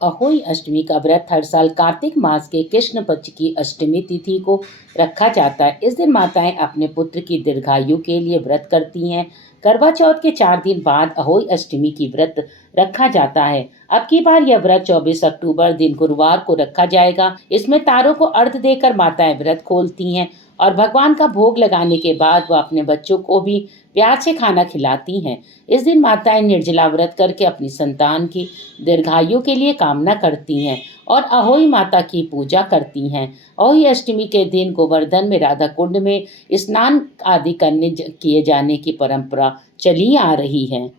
अहोई अष्टमी का व्रत हर साल कार्तिक मास के कृष्ण पक्ष की अष्टमी तिथि को रखा जाता है। इस दिन माताएं अपने पुत्र की दीर्घायु के लिए व्रत करती हैं। करवा चौथ के 4 दिन बाद अहोई अष्टमी की व्रत रखा जाता है। अब की बार यह व्रत 24 अक्टूबर दिन गुरुवार को रखा जाएगा। इसमें तारों को अर्घ देकर माताएं व्रत खोलती हैं और भगवान का भोग लगाने के बाद वह अपने बच्चों को भी प्यार से खाना खिलाती हैं। इस दिन माताएं निर्जला व्रत करके अपनी संतान की दीर्घायु के लिए कामना करती हैं और अहोई माता की पूजा करती हैं। अहोई अष्टमी के दिन गोवर्धन में राधा कुंड में स्नान आदि किए जाने की परंपरा चली आ रही है।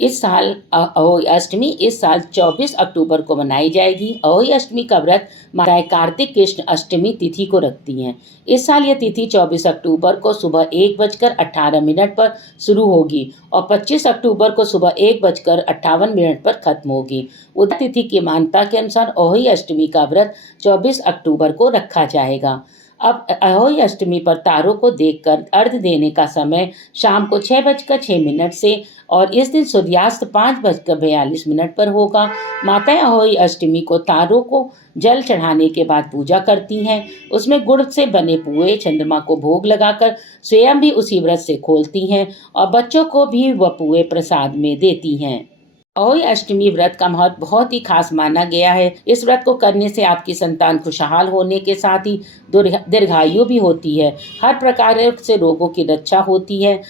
इस साल अहोई अष्टमी इस साल 24 अक्टूबर को मनाई जाएगी। अहोई अष्टमी का व्रत माताएं कार्तिक कृष्ण अष्टमी तिथि को रखती हैं। इस साल यह तिथि 24 अक्टूबर को सुबह 1:18 पर शुरू होगी और 25 अक्टूबर को सुबह 1:58 पर खत्म होगी। उदय तिथि की मान्यता के अनुसार अहोई अष्टमी का व्रत 24 अक्टूबर को रखा जाएगा। अब अहोई अष्टमी पर तारों को देखकर अर्घ देने का समय शाम को 6:06 से और इस दिन सूर्यास्त 5:42 पर होगा। माताएं अहोई अष्टमी को तारों को जल चढ़ाने के बाद पूजा करती हैं। उसमें गुड़ से बने पुए चंद्रमा को भोग लगाकर स्वयं भी उसी व्रत से खोलती हैं और बच्चों को भी वह पुए प्रसाद में देती हैं। अहोई अष्टमी व्रत का महत्व बहुत ही खास माना गया है। इस व्रत को करने से आपकी संतान खुशहाल होने के साथ ही दीर्घायु भी होती है। हर प्रकार से रोगों की रक्षा होती है।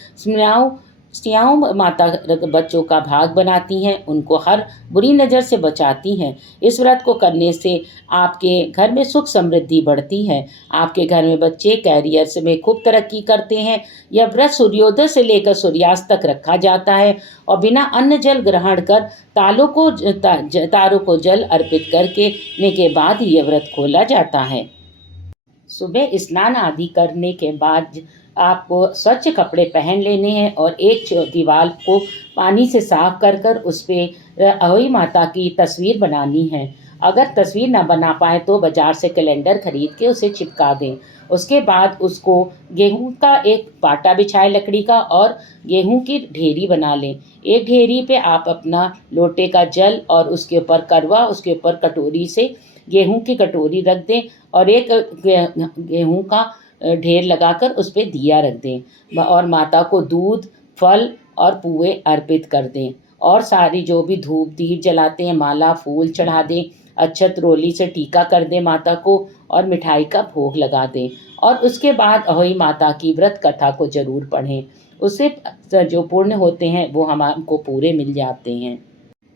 स्त्रियाँ माता बच्चों का भाग बनाती हैं, उनको हर बुरी नज़र से बचाती हैं। इस व्रत को करने से आपके घर में सुख समृद्धि बढ़ती है। आपके घर में बच्चे कैरियर से में खूब तरक्की करते हैं। यह व्रत सूर्योदय से लेकर सूर्यास्त तक रखा जाता है और बिना अन्न जल ग्रहण कर तारों को जल अर्पित करने के बाद यह व्रत खोला जाता है। सुबह स्नान आदि करने के बाद आपको स्वच्छ कपड़े पहन लेने हैं और एक दीवार को पानी से साफ कर कर उस पर अहोई माता की तस्वीर बनानी है। अगर तस्वीर ना बना पाए तो बाजार से कैलेंडर खरीद के उसे चिपका दें। उसके बाद उसको गेहूं का एक पाटा बिछाए लकड़ी का और गेहूं की ढेरी बना लें। एक ढेरी पे आप अपना लोटे का जल और उसके ऊपर करवा, उसके ऊपर कटोरी से गेहूं की कटोरी रख दें और एक गेहूं का ढेर लगाकर उस पर दिया रख दें और माता को दूध, फल और पुए अर्पित कर दें और सारी जो भी धूप दीप जलाते हैं, माला फूल चढ़ा दें, अक्षत रोली से टीका कर दें माता को और मिठाई का भोग लगा दें और उसके बाद अहोई माता की व्रत कथा को जरूर पढ़ें। उससे जो पुण्य होते हैं वो हमको पूरे मिल जाते हैं।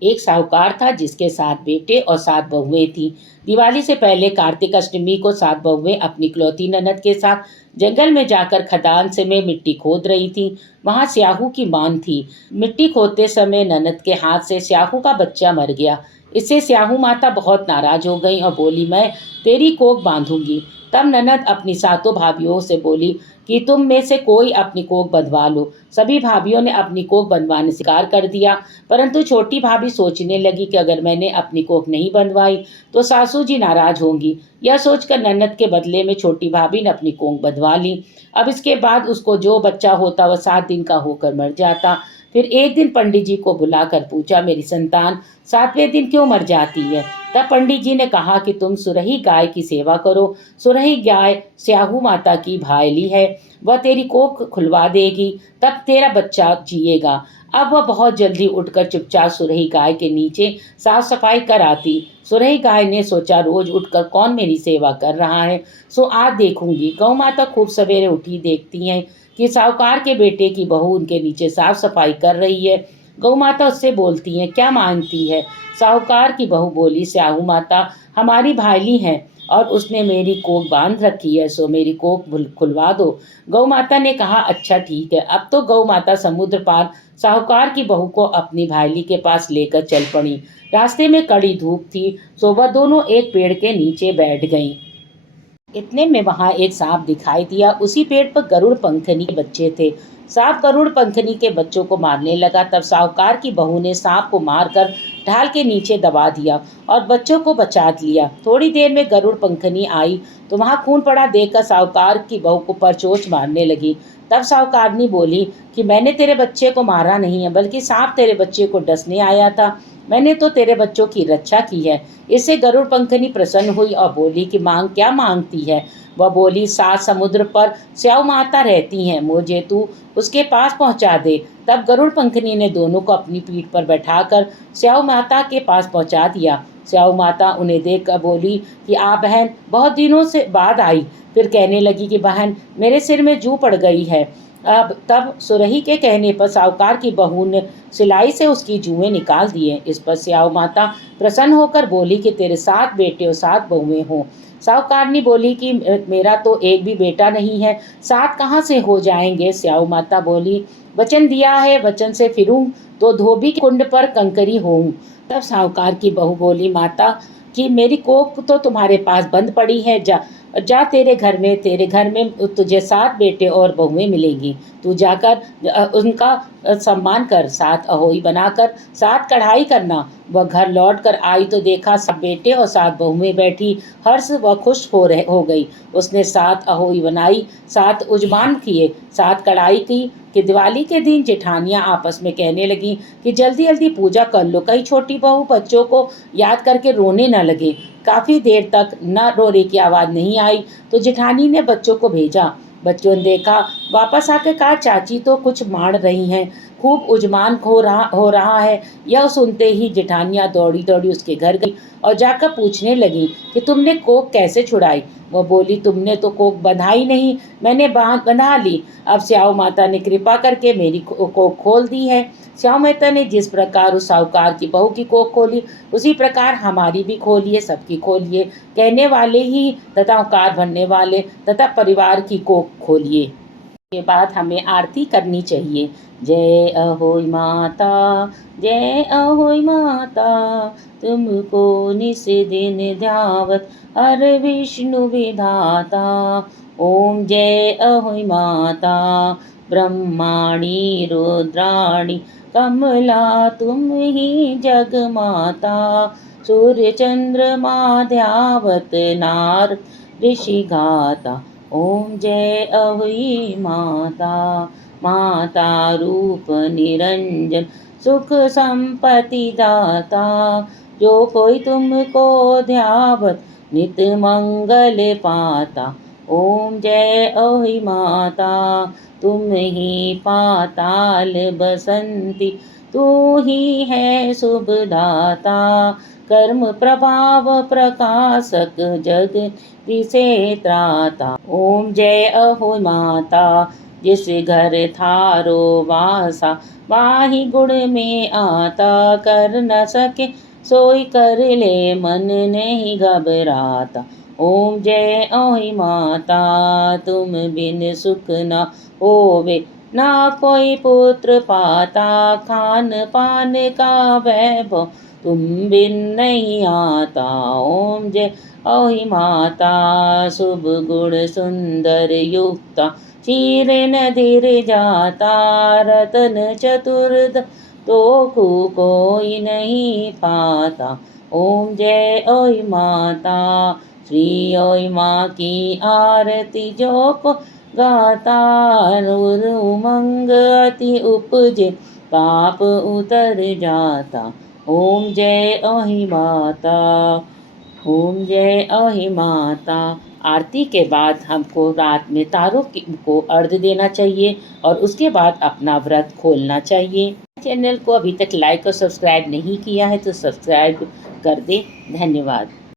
एक साहूकार था जिसके 7 बेटे और 7 बहुएं थीं। दिवाली से पहले कार्तिक अष्टमी को 7 बहुएं अपनी इकलौती ननद के साथ जंगल में जाकर खदान से में मिट्टी खोद रही थीं। वहां स्याहू की मांग थी। मिट्टी खोदते समय ननद के हाथ से स्याहू का बच्चा मर गया। इससे स्याहू माता बहुत नाराज हो गई और बोली, मैं तेरी कोख बांधूंगी। तब ननद अपनी 7 भाभियों से बोली कि तुम में से कोई अपनी कोख बंधवा लो। सभी भाभियों ने अपनी कोख बंधवाने से इनकार कर दिया, परंतु छोटी भाभी सोचने लगी कि अगर मैंने अपनी कोख नहीं बंधवाई तो सासू जी नाराज होंगी। यह सोचकर ननद के बदले में छोटी भाभी ने अपनी कोख बंधवा ली। अब इसके बाद उसको जो बच्चा होता वह 7 दिन का होकर मर जाता। फिर एक दिन पंडित जी को बुलाकर पूछा, मेरी संतान 7वें दिन क्यों मर जाती है? तब पंडित जी ने कहा कि तुम सुरही गाय की सेवा करो। सुरही गाय स्याहू माता की भायली है, वह तेरी कोख खुलवा देगी, तब तेरा बच्चा जिएगा। अब वह बहुत जल्दी उठकर चुपचाप सुरही गाय के नीचे साफ सफाई कर आती। सुरही गाय ने सोचा, रोज उठकर कौन मेरी सेवा कर रहा है, सो आज देखूंगी। गौ माता खूब सवेरे उठी, देखती हैं कि साहूकार के बेटे की बहू उनके नीचे साफ सफाई कर रही है। गौ माता उससे बोलती हैं, क्या मांगती है? साहूकार की बहू बोली, स्याहू माता हमारी भाईली है और उसने मेरी कोख बांध रखी है, सो मेरी कोख खुलवा दो। गौ माता ने कहा, अच्छा ठीक है। अब तो गौ माता समुद्र पार साहूकार की बहू को अपनी भाईली के पास लेकर चल पड़ी। रास्ते में कड़ी धूप थी, सो वह दोनों एक पेड़ के नीचे बैठ गईं। इतने में वहां एक सांप दिखाई दिया। उसी पेड़ पर गरुड़ पंखनी के बच्चे थे। सांप गरुड़ पंखनी के बच्चों को मारने लगा। तब साहूकार की बहू ने सांप को मारकर ढाल के नीचे दबा दिया और बच्चों को बचा लिया। थोड़ी देर में गरुड़ पंखनी आई तो वहां खून पड़ा देखकर साहूकार की बहू को परचोच मारने लगी। तब साहूकारनी बोली कि मैंने तेरे बच्चे को मारा नहीं है, बल्कि सांप तेरे बच्चे को डसने आया था। मैंने तो तेरे बच्चों की रक्षा की है। इससे गरुड़ पंखनी प्रसन्न हुई और बोली कि मांग क्या मांगती है। वह बोली, 7 समुद्र पर स्याऊ माता रहती हैं, मुझे तू उसके पास पहुंचा दे। तब गरुड़ पंखनी ने दोनों को अपनी पीठ पर बैठाकर स्याऊ माता के पास पहुंचा दिया। स्याऊ माता उन्हें देखकर बोली कि आप बहन बहुत दिनों से बाद आई। फिर कहने लगी कि बहन, मेरे सिर में जू पड़ गई है। अब तब सुरही के कहने पर साहूकार की बहू ने सिलाई से उसकी जुएं निकाल दिए। इस पर स्याऊ माता प्रसन्न होकर बोली कि तेरे 7 बेटे और 7 बहुएं हों। साहूकारनी बोली कि मेरा तो एक भी बेटा नहीं है, 7 कहाँ से हो जाएंगे। स्याऊ माता बोली, वचन दिया है, वचन से फिरूं तो धोबी के कुंड पर कंकरी होऊं। तब साहूकार की बहू बोली, माता कि मेरी कोख तो तुम्हारे पास बंद पड़ी है, जा जा तेरे घर में तुझे 7 बेटे और बहुएं मिलेंगी। तू जाकर उनका सम्मान कर, 7 अहोई बनाकर 7 कढ़ाई करना। वह घर लौट कर आई तो देखा 7 बेटे और 7 बहुएं बैठी। हर्ष व खुश हो गई। उसने 7 अहोई बनाई, 7 उजमान किए, 7 कढ़ाई की। कि दिवाली के दिन जेठानियां आपस में कहने लगी कि जल्दी जल्दी पूजा कर लो, कहीं छोटी बहू बच्चों को याद करके रोने न लगे। काफ़ी देर तक न रोने की आवाज़ नहीं आई तो जेठानी ने बच्चों को भेजा। बच्चों ने देखा, वापस आकर कहा, चाची तो कुछ मार रही हैं, खूब उजमान हो रहा है। यह सुनते ही जेठानियाँ दौड़ी दौड़ी उसके घर गई और जाकर पूछने लगी कि तुमने कोख कैसे छुड़ाई। वह बोली, तुमने तो कोख बंधाई नहीं, मैंने बंधा ली। अब स्याऊ माता ने कृपा करके मेरी कोख खोल दी है। स्याऊ माता ने जिस प्रकार उस साहूकार की बहू की कोख खोली, उसी प्रकार हमारी भी खोलिए, सबकी खोलिए। कहने वाले ही तथा औकार भरने वाले तथा परिवार की कोख खोलिए। के बाद हमें आरती करनी चाहिए। जय अहोई माता, जय अहोई माता, तुमको निस दिन ध्यावत हर विष्णु विधाता। ओम जय अहोई माता, ब्रह्माणी रुद्राणी कमला तुम ही जग माता। सूर्य चंद्रमा ध्यावत नार ऋषि गाता। ओम जय अहोई माता, माता रूप निरंजन सुख संपत्ति दाता। जो कोई तुमको ध्यावत नित मंगल पाता। ओम जय अहोई माता, तुम ही पाताल बसंती, तू ही है शुभदाता। कर्म प्रभाव प्रकाशक जग दिसे त्राता। ओम जय अहोई माता, जिस घर थारो वासा, वाही गुण में आता। कर न सके सोई कर ले, मन नहीं घबराता। ओम जय अहोई माता, तुम बिन सुख न होवे, ना कोई पुत्र पाता। खान पान का वैभव तुम बिन नहीं आता। ओम जय अहोई माता, शुभ गुण सुंदर युक्ता, क्षीर नदीर जाता। रतन चतुर्थ तो कोई नहीं पाता। ओम जय अहोई माता, श्री अहोई माँ की आरती जो को गाता। उमंग अति उपजे, पाप उतर जाता। ओम जय अहोई माता, ओम जय अहोई माता। आरती के बाद हमको रात में तारों को अर्घ्य देना चाहिए और उसके बाद अपना व्रत खोलना चाहिए। चैनल को अभी तक लाइक और सब्सक्राइब नहीं किया है तो सब्सक्राइब कर दें। धन्यवाद।